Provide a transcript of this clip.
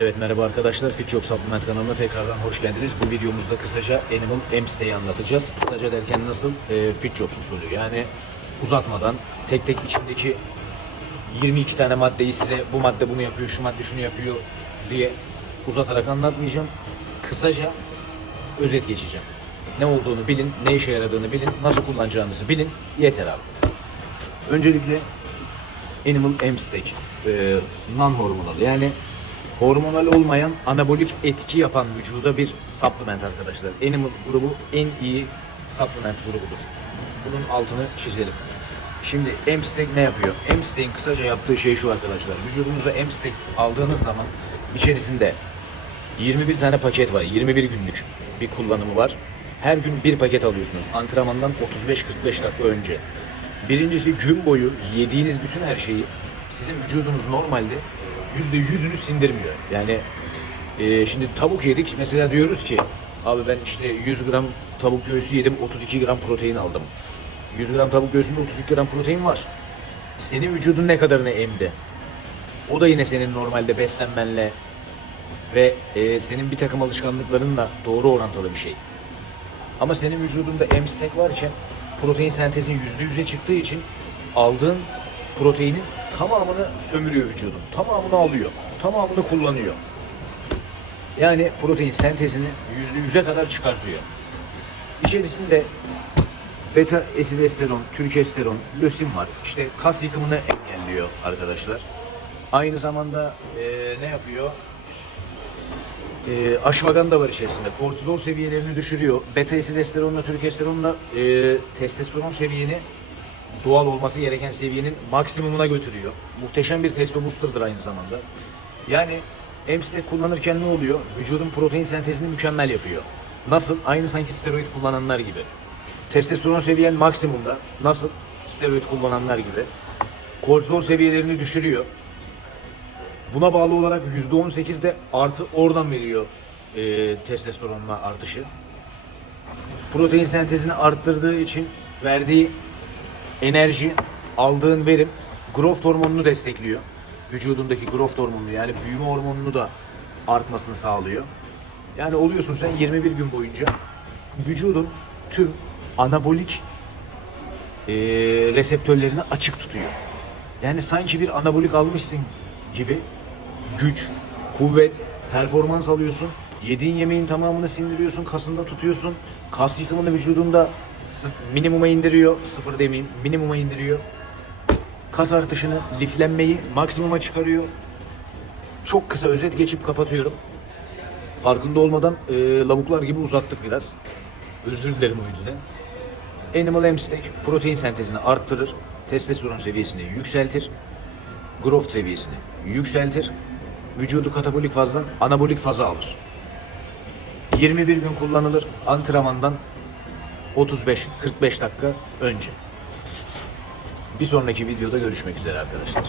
Evet merhaba arkadaşlar Fit Supplement kanalına tekrardan hoş geldiniz. Bu videomuzda kısaca Animal Emstay'i anlatacağız. Kısaca derken nasıl? E, Fit usulü yani uzatmadan tek tek içindeki 22 tane maddeyi size bu madde bunu yapıyor, şu madde şunu yapıyor diye uzatarak anlatmayacağım. Kısaca özet geçeceğim. Ne olduğunu bilin, ne işe yaradığını bilin, nasıl kullanacağınızı bilin. Yeter abi. Öncelikle Animal Emstek e, non hormonal yani hormonal olmayan anabolik etki yapan vücuda bir supplement arkadaşlar. Animal grubu en iyi supplement grubudur. Bunun altını çizelim. Şimdi Emstek ne yapıyor? Emstek'in kısaca yaptığı şey şu arkadaşlar. Vücudunuza Emstek aldığınız zaman içerisinde 21 tane paket var. 21 günlük bir kullanımı var. Her gün bir paket alıyorsunuz. Antrenmandan 35-45 dakika önce. Birincisi gün boyu yediğiniz bütün her şeyi sizin vücudunuz normalde %100'ünü sindirmiyor. Yani e, şimdi tavuk yedik mesela diyoruz ki abi ben işte 100 gram tavuk göğsü yedim 32 gram protein aldım. 100 gram tavuk göğsünde 32 gram protein var. Senin vücudun ne kadarını emdi? O da yine senin normalde beslenmenle ve e, senin bir takım alışkanlıklarınla doğru orantılı bir şey. Ama senin vücudunda emstek varken protein sentezin %100'e çıktığı için aldığın proteinin tamamını sömürüyor vücudun. Tamamını alıyor. Tamamını kullanıyor. Yani protein sentezini %100'e kadar çıkartıyor. İçerisinde beta esidesteron, türkesteron, lösin var. İşte kas yıkımını engelliyor arkadaşlar. Aynı zamanda eee, ne yapıyor? E, aşvagan da var içerisinde. Kortizol seviyelerini düşürüyor. Beta esidesteronla türkesteronla e, testosteron seviyeni doğal olması gereken seviyenin maksimumuna götürüyor. Muhteşem bir testo booster'dır aynı zamanda. Yani Emstek kullanırken ne oluyor? Vücudun protein sentezini mükemmel yapıyor. Nasıl? Aynı sanki steroid kullananlar gibi. Testosteron seviyen maksimumda. Nasıl? Steroid kullananlar gibi. Kortizol seviyelerini düşürüyor. Buna bağlı olarak %18 de artı oradan veriyor e, testosteronla artışı. Protein sentezini arttırdığı için verdiği enerji, aldığın verim growth hormonunu destekliyor. Vücudundaki growth hormonunu yani büyüme hormonunu da artmasını sağlıyor. Yani oluyorsun sen 21 gün boyunca vücudun tüm anabolik e, reseptörlerini açık tutuyor. Yani sanki bir anabolik almışsın gibi güç, kuvvet, performans alıyorsun. Yediğin yemeğin tamamını sindiriyorsun, kasında tutuyorsun. Kas yıkımını vücudunda minimuma indiriyor. Sıfır demeyeyim, minimuma indiriyor. Kas artışını, liflenmeyi maksimuma çıkarıyor. Çok kısa özet geçip kapatıyorum. Farkında olmadan e, lavuklar gibi uzattık biraz. Özür dilerim o yüzden. Animal Amstek protein sentezini arttırır, testosteron seviyesini yükseltir, growth seviyesini yükseltir, vücudu katabolik fazdan anabolik faza alır. 21 gün kullanılır antrenmandan 35-45 dakika önce. Bir sonraki videoda görüşmek üzere arkadaşlar.